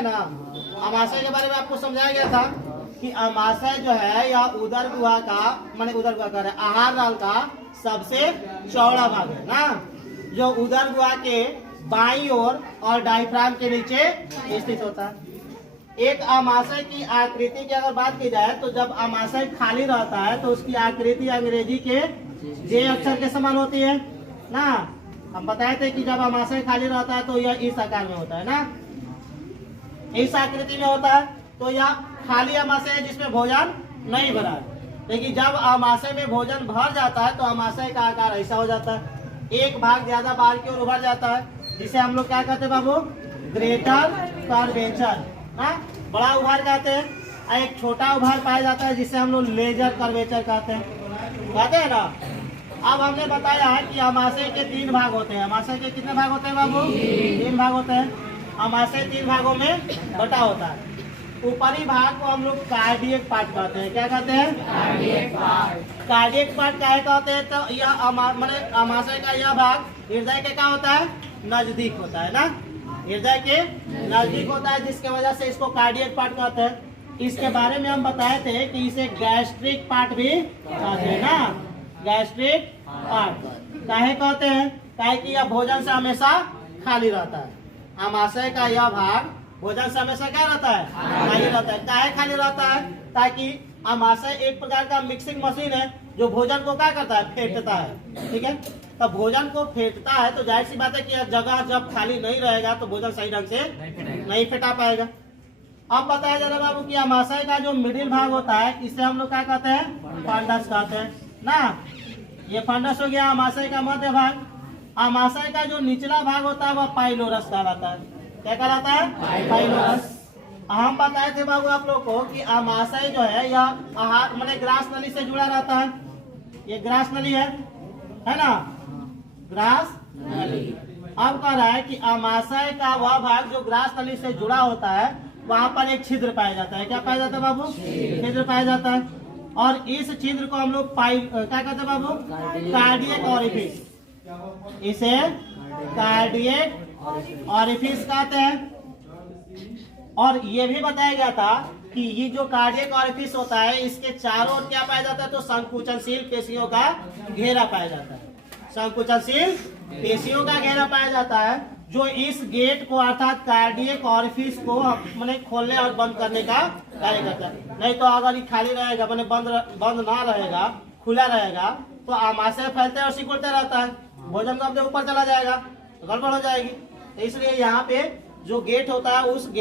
है ना। आमाशय के बारे में आपको समझाया गया था कि आमाशय जो है या उदर गुहा का माने उदर गुहा का आहार नाल का सबसे चौड़ा भाग है ना, जो उदर गुहा के बाईं ओर और डायफ्राम के नीचे स्थित होता है। एक आमाशय की आकृति की अगर बात की जाए तो जब आमाशय खाली रहता है तो उसकी आकृति अंग्रेजी के जे अक्षर के समान होती है ना। हम बताए थे कि जब आमाशय खाली रहता है तो यह इस आकार में होता है ना, इस आकृति में होता है। तो यह खाली आमाशय है जिसमें भोजन नहीं भरा है। लेकिन जब आमाशय में भोजन भर जाता है तो आमाशय का आकार ऐसा हो जाता है, एक भाग ज्यादा बाहर की ओर उभर जाता है, जिसे हम लोग क्या कहते हैं बाबू, ग्रेटर कर्वेचर। बड़ा उभार कहते हैं। एक छोटा उभार पाया जाता है जिसे हम लोग लेजर कर्वेचर कहते हैं ना। अब हमने बताया है कि आमाशय के 3 भाग होते हैं। आमाशय के कितने भाग होते हैं बाबू? 3 भाग होते हैं। आमाशय 3 भागों में बटा होता है। ऊपरी भाग को हम लोग कार्डियक पार्ट कहते हैं। क्या कहते हैं? कार्डियक पार्ट क्या कहते हैं? तो यह आमाशय का यह भाग हृदय के क्या होता है, नजदीक होता है ना, हृदय के नजदीक होता है, जिसके वजह से इसको कार्डियक पार्ट कहते हैं। इसके बारे में हम बताए थे कि इसे गैस्ट्रिक पार्ट भी कहते हैं ना, गैस्ट्रिक पार्ट काहे कहते हैं? काहे कि यह भोजन से हमेशा खाली रहता है। आमाशय का यह भाग भोजन से हमेशा क्या रहता है, खाली रहता है। काहे खाली रहता है? ताकि आमाशय एक प्रकार का मिक्सिंग मशीन है जो भोजन को क्या करता है, फेंटता है। ठीक है, तो भोजन को फेंटता है तो जाहिर सी बात है कि यह जगह जब खाली नहीं रहेगा तो भोजन सही ढंग से नहीं फेंटा पाएगा। अब बताया जा रहा है बाबू कि आमाशय का जो मिडिल भाग होता है इसे हम लोग क्या कहते हैं, फंडस कहते हैं ना। ये फंडस हो गया आमाशय का मध्य भाग। आमाशय का जो निचला भाग होता है वह पाइलोरस कहलाता है। क्या कहलाता है? पाइलोरस। हम बताए थे बाबू आप लोग को कि आमाशय जो है यह आहार माने ग्रास नली से जुड़ा रहता है। ये ग्रास नली है ना, ग्रास नली। अब कह रहा है कि आमाशय का वह भाग जो ग्रास नली से जुड़ा होता है वहां पर एक छिद्र पाया जाता है। क्या पाया जाता है बाबू? छिद्र पाया जाता है। और इस छिद्र को हम लोग क्या कहते हैं बाबू? Cardiac orifice. इसे कार्डियक ऑरिफिस कहते हैं। और ये भी बताया गया था कि ये जो कार्डियक ऑरिफिस होता है इसके चारों ओर क्या पाया जाता है, तो संकुचनशील पेशियों का घेरा पाया जाता है। संकुचनशील पेशियों का घेरा पाया जाता है जो इस गेट को अर्थात कार्डियक ऑरिफिस को मैंने खोलने और बंद करने का कार्य करता है। नहीं तो अगर ये खाली रहेगा मैंने बंद ना रहेगा, खुला रहेगा तो आमाशय फैलते और सिकुड़ते रहता है, भोजन का अपने ऊपर चला जाएगा, गड़बड़ हो जाएगी। तो इसलिए यहाँ पे जो गेट होता है उस गेट